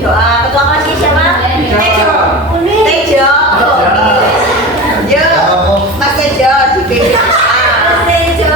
doa. Ketua kelasnya siapa? Tejo. Tejo. Yo, Mas Tejo dipimpin. Mas Tejo.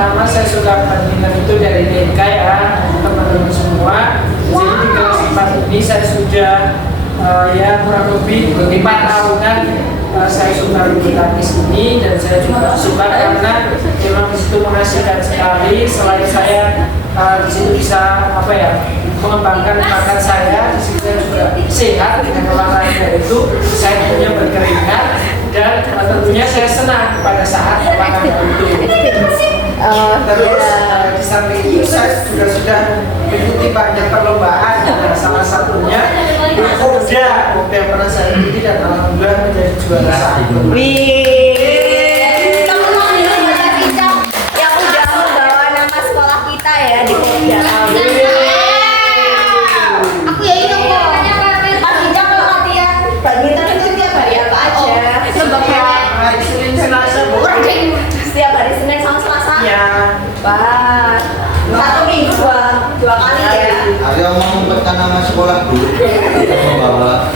pertama saya suka bandingkan itu dari DK ya teman-teman semua. Jadi di kelas 4 ini saya sudah ya kurang lebih 5 tahunan saya suka bulu tangkis ini, dan saya juga suka karena memang disitu mengasihkan sekali. Selain saya disitu bisa apa ya mengembangkan bakat saya, disitu saya juga sehat dengan olahraga itu. Saya punya berkeringat dan tentunya saya senang pada saat olahraga itu. Terus di samping itu saya juga sudah mengikuti banyak perlombaan, dan salah satunya Oda yang pernah saya ikuti dan alhamdulillah menjadi juara 1. Kamu mau baca kita yang udah membawa nama sekolah kita ya di Korea. Aku ya itu kok. Pas kita kalau latihan badminton itu tiap hari apa aja? Hari Senin, Selasa, Setiap hari Senin sama Selasa. ya. Wah, 1 minggu dua kali ya. Ada yang mau memberikan nama sekolah dulu. Membawa.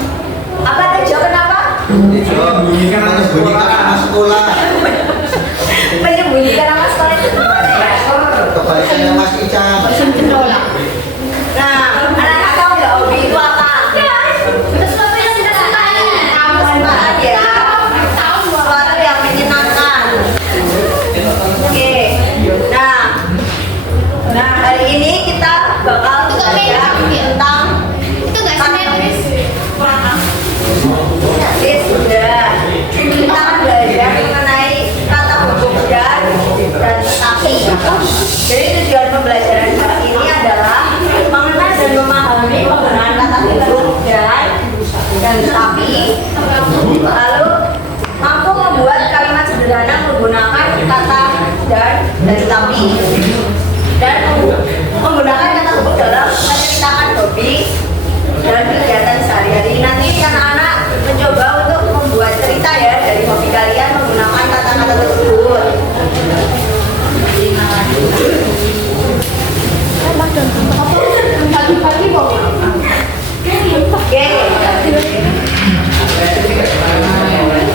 Apa tuh Jo, kenapa? Itu menyembunyikan nama sekolah. Menyembunyikan nama sekolah itu gimana ya? Kebalikannya Mas Ican. Nah, anak-anak tahu nggak hobi itu apa? Sesuatu yang kita sukai. Manfaat ya. Sesuatu yang menyenangkan. Oke. Nah hari ini kita bakal belajar tentang itu nggak simetris. Simetris sudah. Kita akan belajar mengenai kata huruf dan tetapi. Jadi tujuan pembelajaran kali ini adalah mengenal dan memahami penggunaan kata huruf dan tetapi, lalu mampu membuat kalimat sederhana menggunakan kata dan tetapi, dan menggunakan kata huruf dalam menceritakan hobi dan kegiatan sehari-hari. Nanti anak-anak mencoba untuk membuat cerita ya dari hobi kalian menggunakan kata-kata tersebut. Pagi-pagi mau. Oke.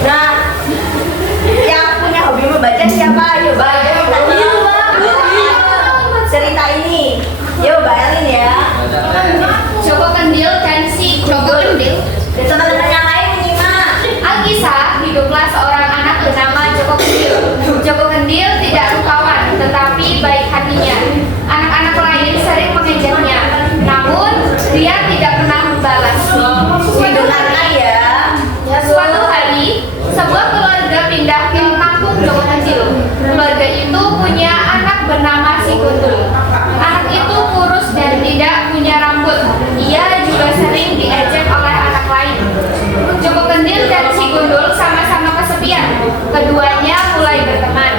Nah, yang punya hobi membaca siapa? Ayo, cerita ini. Yuk, bayangin ya. Joko Kendil dan si Joko Kendil. Dan teman-teman yang lain menyimak. Alkisah, hiduplah seorang anak bernama Joko Kendil. Joko Kendil tidak rupawan, tetapi baik hatinya. Anak-anak lain sering mengejeknya, namun dia tidak pernah membalas. Suatu hari, sebuah keluarga pindah ke kampung Joko Kendil. Keluarga itu punya anak bernama si Gundul. Anak itu kurus dan tidak punya rambut. Ia juga sering diejek oleh anak lain. Joko Kendil dan si Gundul sama-sama kesepian. Keduanya mulai berteman.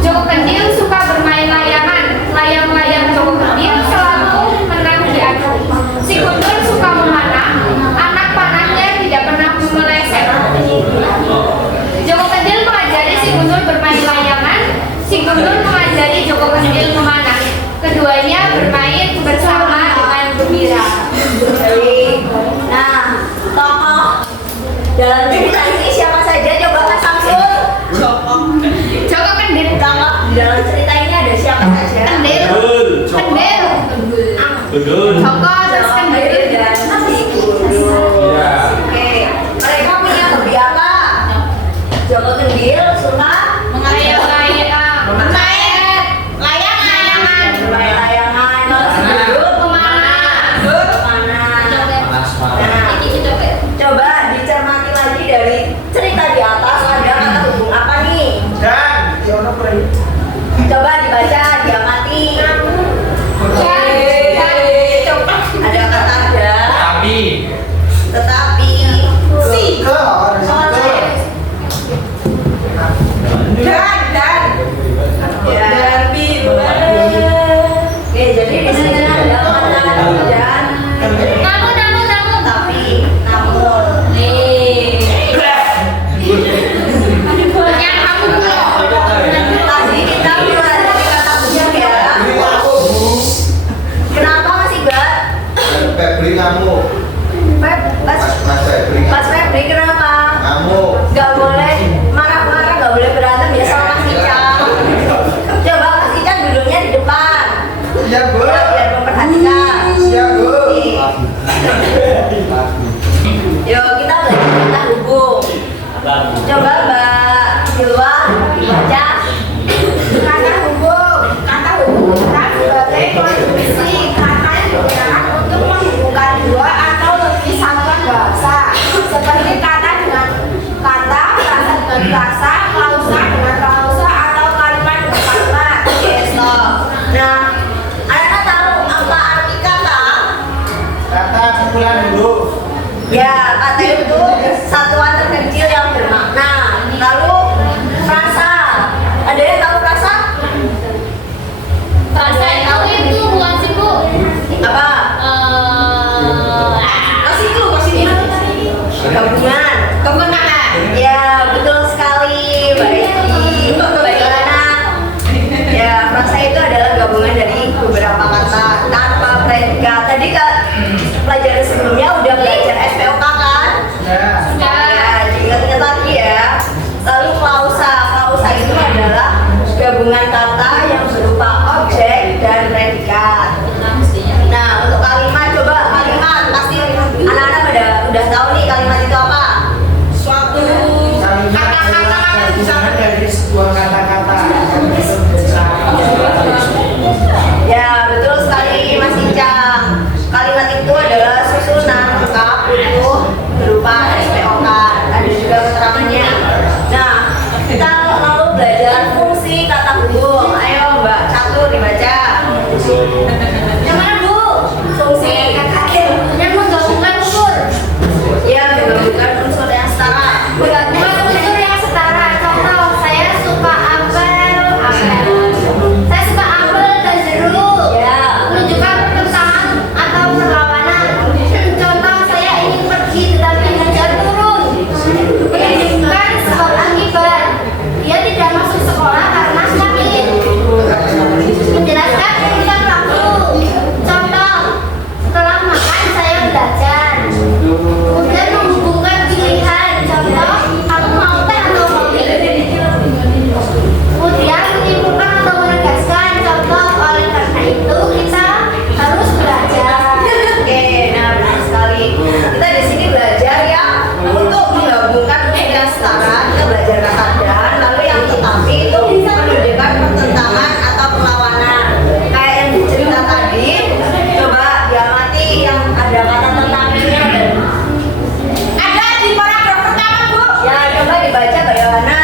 Joko Kendil suka bermain layangan. Layang-layang Joko Kendil selalu menang di atas. Si Gundul suka memanah. Anak panahnya tidak pernah meleset. Joko Kendil mengajari si Gundul bermain layangan. Si Gundul mengajari Joko Kendil memanah. Keduanya bermain bersama dengan gembira. Nah, tokoh dalam cerita ini siapa saja? Coba Mas Samsul. Joko Kendil. Tokoh dalam cerita ini ada siapa saja? Kendil. Kendil. Joko terus Kendil. Dan si Gundul. Oke, mereka punya hobi apa? Joko Kendil suka Layang-layang. bermain layangan. Bermain layangan. Kalau si Gundul memanah. Nah, coba dicermati lagi dari cerita di atas ada kata hubung apa nih? Dan Yono Prai. Coba dibaca, diamati. Ada kata dan, tetapi. Dan. Oke, jadi di sini ada kata dan. Namun. Tapi, namun. Yang kamu Tadi kita mulai dari kata hubung ya. Kenapa masih Bat? Febri kamu. Mas Febri. Febri kenapa? Kamu. Gak boleh marah-marah, gak boleh berantem ya sama klausa dengan klausa atau kalimat dengan kalimat. Oke, stop. Nah, anak-anak tahu apa arti kata? Kata kumpulan dulu. Ya, kata itu satuan terkecil yang bermakna. Lalu frasa. Ada yang tahu frasa? Frasa itu bukan sih Bu? Apa? Kasih clue. Gabungan. Kemenangan. Ya, betul sekali. Baik. Bagaimana? Ya, frasa itu adalah gabungan dari beberapa kata tanpa predikat. Tadi Kak pelajaran sebelumnya udah belajar SPOK kan? Ya. Ya, diingat-ingat lagi ya. Lalu klausa. Klausa itu adalah gabungan kata yang berupa objek dan predikat. Nah, untuk kalimat, coba kalimat pasti anak-anak udah tahu nih kalimat itu apa? Suatu Kata-kata gabungan dari sebuah kata-kata. Ya, betul sekali Mas Icang. Kalimat itu adalah susunan lengkap utuh berupa SPOK. Ada juga keterangannya. Nah, kita lalu belajar fungsi kata hubung. Ayo Mbak Catur dibaca. Yang mana Bu? Fungsi Yang menggabungkan unsur. ya menggabungkan unsur yang setara. Menggabungkan unsur yang setara. Contoh, saya suka apel. Saya suka apel dan jeruk. Ya. Menunjukkan pertentangan atau perlawanan. Contoh, saya ingin pergi tetapi hujan turun. Menunjukkan sebab akibat. Dia tidak masuk sekolah karena sakit. Menjelaskan urusan waktu. Contoh, setelah makan saya belajar. Kemudian menghubungkan pilihan. Contoh, kamu mau teh atau kopi. Kemudian menyimpulkan atau menegaskan. Contoh, oleh karena itu kita harus belajar. Oke, nah benar sekali. Kita di sini belajar ya untuk menggabungkan unsur yang setara. Kita belajar kata dan, lalu yang tetapi itu menunjukkan pertentangan atau perlawanan. Kayak yang cerita tadi, coba diamati yang ada kata tetapinya. Ada di paragraf pertama, Bu. Ya, coba dibaca Mbak Yohana.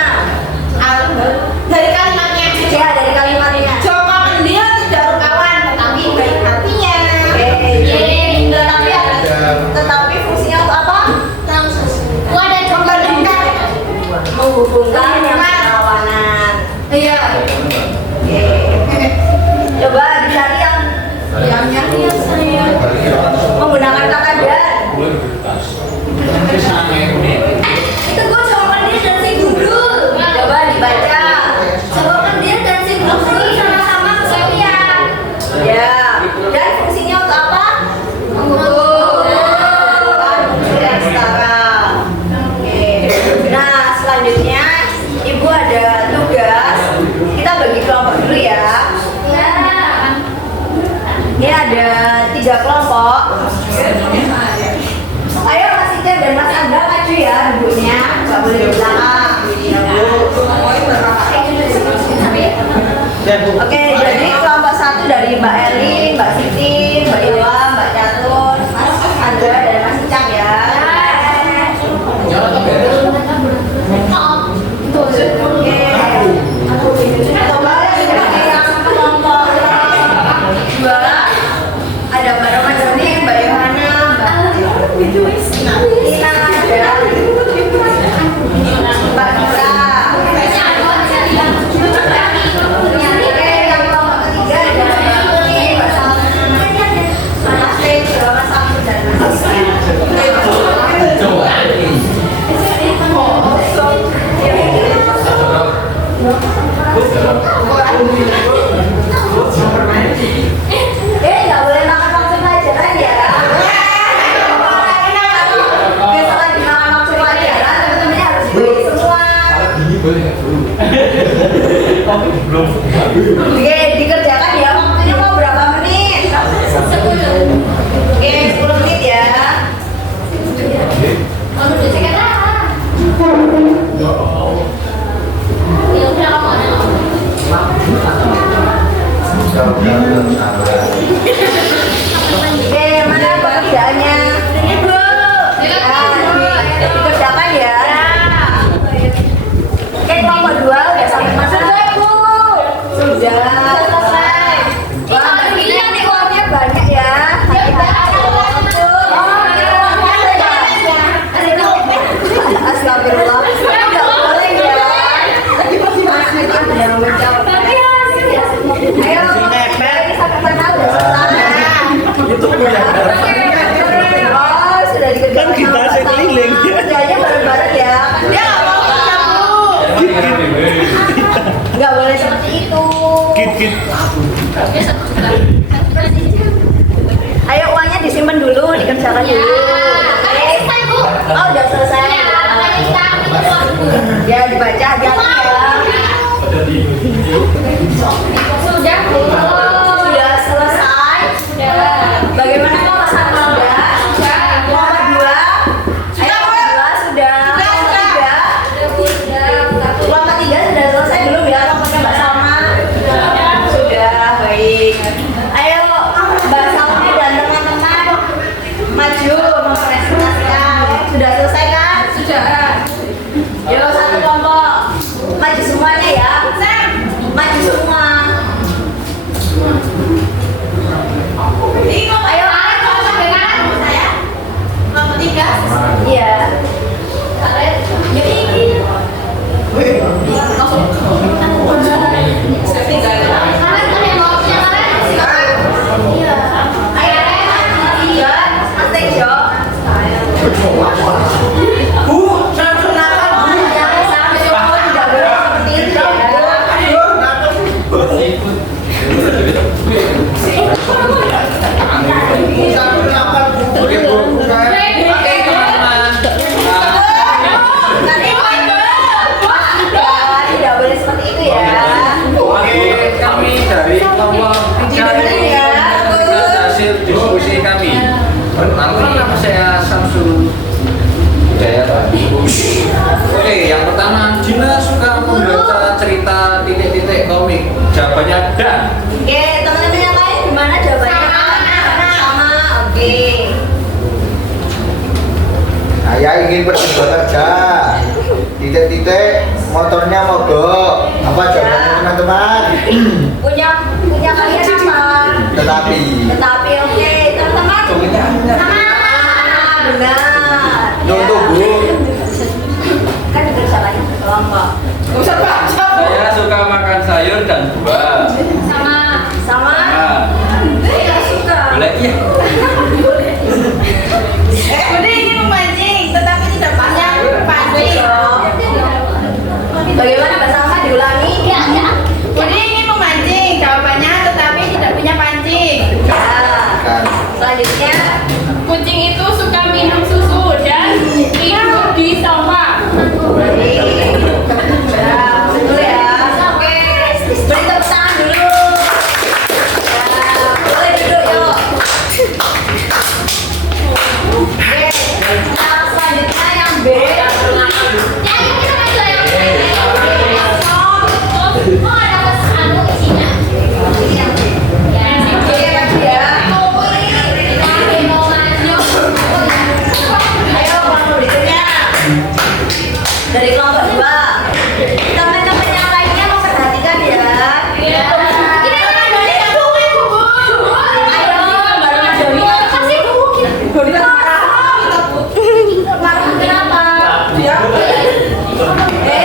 Dari kalimatnya. Ya, dari kalimatnya. Coba pendiam tidak rukawan, tetapi baik hatinya. Oke, tetapi fungsinya untuk apa? Ada coba dekat. Menghubungkan yang berlawanan. Iya. Oke. Coba dicari yang saya menggunakan kata dan. Itu Bu, coba pendiam dan si gundul. Coba dibaca. Coba pendiam dan si gundul sama-sama kesepian. Ya. Dan fungsinya untuk apa? Menghubungkan unsur yang setara. Oke. Nah, selanjutnya Ibu ada tugas. Kita bagi kelompok dulu ya. Ya. Ini ada 3 kelompok. Ayo Mas Ika dan Mas Angga maju ya duduknya. Nggak boleh di belakang. Ya, Bu. Ya, Bu. Oke, jadi kelompok 1 dari Mbak Eli, Mbak Siti, Mbak Iwa, Mbak Catur, Mas Angga dan Mas Icang ya. Oke. Coba yang kelompok 2 ada Mbak Ramadhani, Mbak Yohana, Mbak Nina, ada Mbak Nura. Oke, yang kelompok ketiga ada Mbak Putri, Mbak Salma, Mas Astrid, Mas Samsul, dan Mas nggak boleh makan waktu pelajaran ya. Biasa lagi makan waktu pelajaran, teman-temannya harus beli semua. Oke, dikerjakan ya. Waktunya mau berapa menit? 10. Oke, 10 menit ya. Ya udah kamu ada. Oke, mana pekerjaannya? Ini Bu. Ya, dikerjakan ya. Oke, kelompok Nggak boleh seperti itu. Ayo uangnya disimpan dulu, dikerjakan dulu. Oh, udah selesai. Ya dibaca hati-hati ya. Sudah Bu. Sudah selesai. Bagaimana Kelompok 1 sudah? Kelompok 2? Ayo Kelompok 2 sudah. Kelompok 3 sudah selesai belum ya? Kelompoknya Mbak Salma? Sudah, baik. Ayo Mbak Salma dan teman-teman maju mempresentasikan. Sudah selesai kan? Sudah. Yo, satu kelompok. Maju semuanya ya. Maju semua. Ayo, kelompok dengan saya. Kelompok 3. Iya. Yuk, ini. Oke Bu, Tidak boleh seperti itu ya. Kami dari kelompok hasil diskusi kami. Pertama nama saya Samsul Jaya. Oke, yang pertama, Dina suka membaca cerita titik-titik komik. Jawabannya dan. Oke, teman-teman yang lain gimana jawabannya? Sama. Oke. saya ingin pergi bekerja. Titik-titik motornya mogok. Apa jawabannya teman-teman? Punya kalian apa? Tetapi Oke, teman-teman. Sama. Benar. Untuk Bu, Kan dikerjakan kelompok. Saya suka makan sayur dan buah. Sama. Tidak suka. Boleh iya. Budi ingin memancing, tetapi tidak punya pancing. Bagaimana Mbak Salma diulangi? Budi ingin memancing, jawabannya tetapi tidak punya pancing. Ya. kan Selanjutnya. Kucing itu suka minum susu dan tidur di sofa. Ya, betul ya. Oke, beri tepuk tangan dulu. Ya, boleh duduk yuk. Oke, nah selanjutnya yang B. Ya, kita maju yang Oh, ada anu isinya. Ini yang B. Oke, maju ya. Ayo kelompok berikutnya. Dari kelompok 2. Teman-teman yang lainnya memperhatikan ya. Ayo, baru Mas Doni. Doni marah kenapa?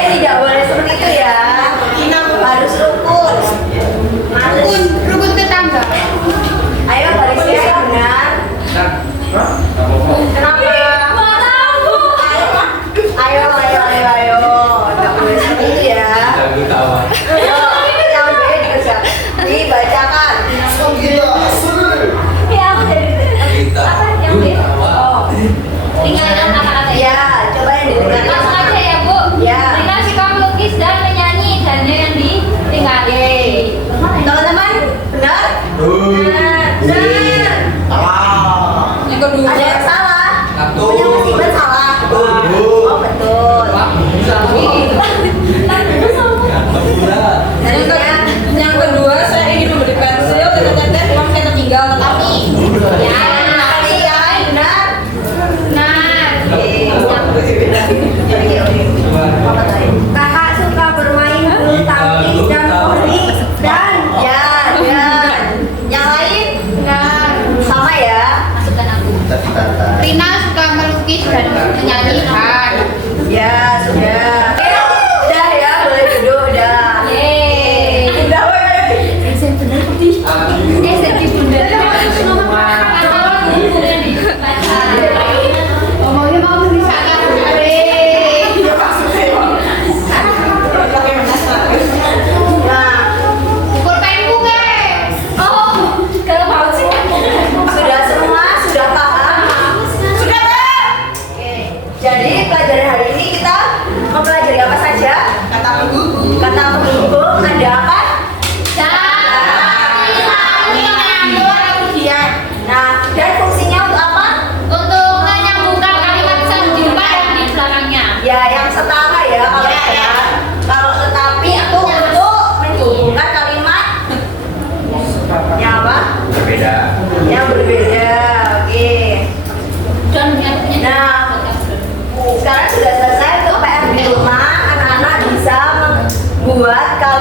Tidak boleh seperti itu ya. Harus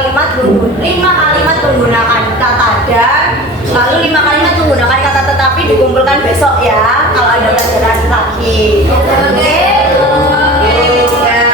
lima kalimat menggunakan kata dan, lalu 5 kalimat menggunakan kata tetapi dikumpulkan besok ya kalau ada pelajaran lagi. Oke. Ya.